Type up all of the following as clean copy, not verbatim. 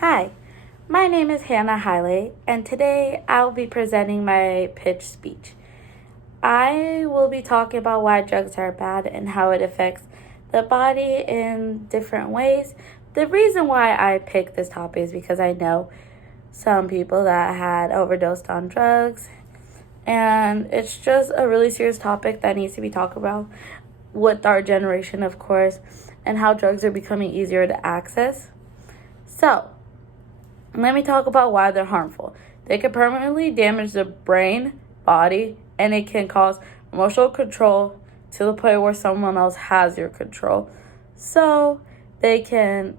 Hi, my name is Hannah Hiley, and today I'll be presenting my pitch speech. I will be talking about why drugs are bad and how it affects the body in different ways. The reason why I picked this topic is because I know some people that had overdosed on drugs, and it's just a really serious topic that needs to be talked about with our generation, of course, and how drugs are becoming easier to access. So, let me talk about why they're harmful. They can permanently damage the brain, body, and it can cause emotional control to the point where someone else has your control. So they can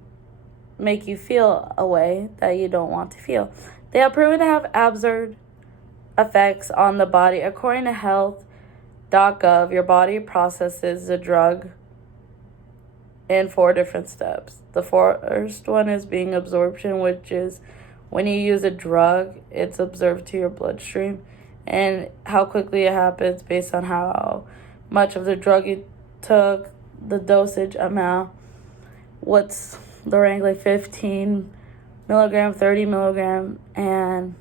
make you feel a way that you don't want to feel. They are proven to have absurd effects on the body. According to health.gov, your body processes the drug in 4 different steps. The first one is being absorption, which is when you use a drug, it's absorbed to your bloodstream, and how quickly it happens based on how much of the drug you took, the dosage amount, what's the rank, like 15 milligram, 30 milligram, and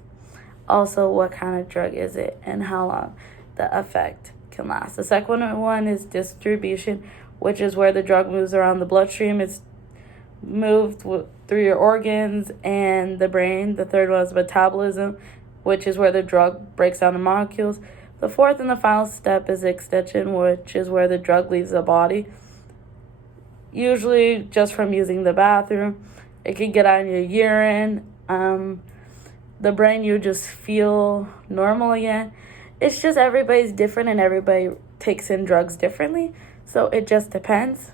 also what kind of drug is it and how long the effect can last. The second one is distribution, which is where the drug moves around the bloodstream. It's moved through your organs and the brain. The third one is metabolism, which is where the drug breaks down to molecules. The fourth and the final step is extension, which is where the drug leaves the body, usually just from using the bathroom. It can get out in your urine. The brain, you just feel normal again. It's just everybody's different and everybody takes in drugs differently. So it just depends.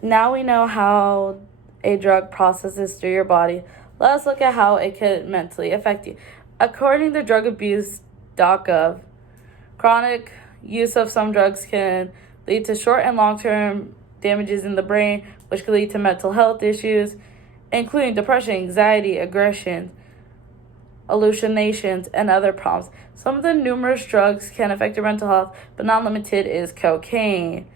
Now we know how a drug processes through your body. Let's look at how it could mentally affect you. According to drugabuse.gov, chronic use of some drugs can lead to short and long-term damages in the brain, which can lead to mental health issues, including depression, anxiety, aggression, hallucinations, and other problems. Some of the numerous drugs can affect your mental health, but not limited is cocaine,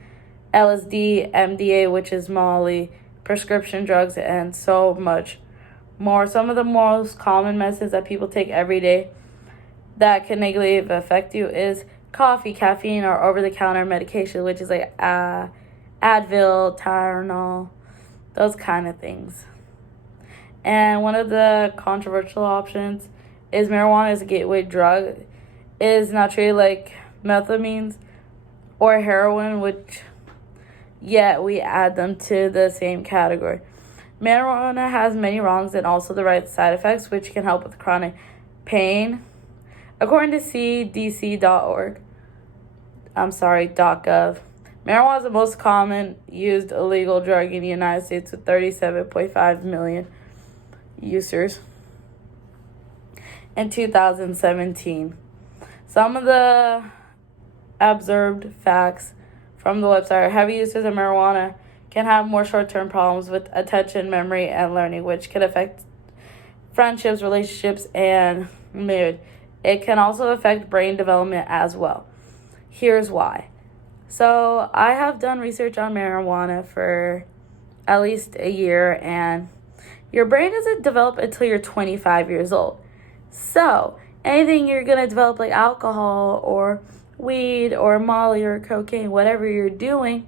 LSD, MDA, which is Molly, prescription drugs, and so much more. Some of the most common medicines that people take every day that can negatively affect you is coffee, caffeine, or over-the-counter medication, which is like Advil, Tylenol, those kind of things. And one of the controversial options is marijuana as a gateway drug. It is now treated like methamphetamines or heroin, which yet we add them to the same category. Marijuana has many wrongs and also the right side effects, which can help with chronic pain. According to cdc.gov, marijuana is the most common used illegal drug in the United States with 37.5 million users in 2017. Some of the observed facts from the website are heavy users of marijuana can have more short-term problems with attention, memory, and learning, which can affect friendships, relationships, and mood. It can also affect brain development as well. Here's why. So I have done research on marijuana for at least a year, and your brain doesn't develop until you're 25 years old. So anything you're going to develop, like alcohol or weed or Molly or cocaine, whatever you're doing,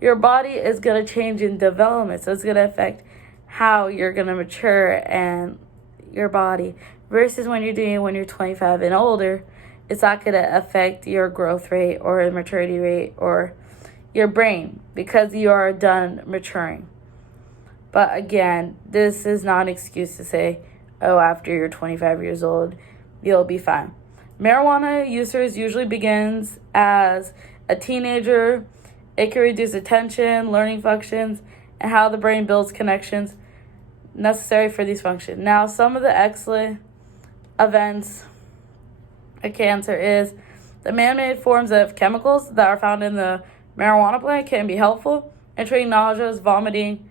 your body is going to change in development. So it's going to affect how you're going to mature and your body. Versus when you're 25 and older, it's not going to affect your growth rate or maturity rate or your brain because you are done maturing. But again, this is not an excuse to say, oh, after you're 25 years old, you'll be fine. Marijuana users usually begins as a teenager. It can reduce attention, learning functions, and how the brain builds connections necessary for these functions. Now, some of the excellent events of cancer is the man-made forms of chemicals that are found in the marijuana plant can be helpful in treating nausea, vomiting,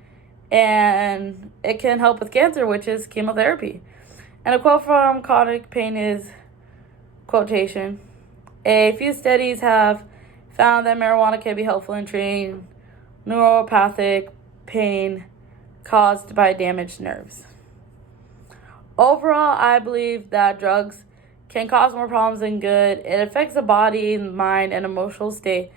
and it can help with cancer, which is chemotherapy. And a quote from Chronic Pain is, quotation, a few studies have found that marijuana can be helpful in treating neuropathic pain caused by damaged nerves. Overall, I believe that drugs can cause more problems than good. It affects the body, mind, and emotional state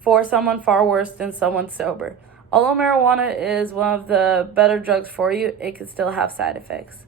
for someone far worse than someone sober. Although marijuana is one of the better drugs for you, it can still have side effects.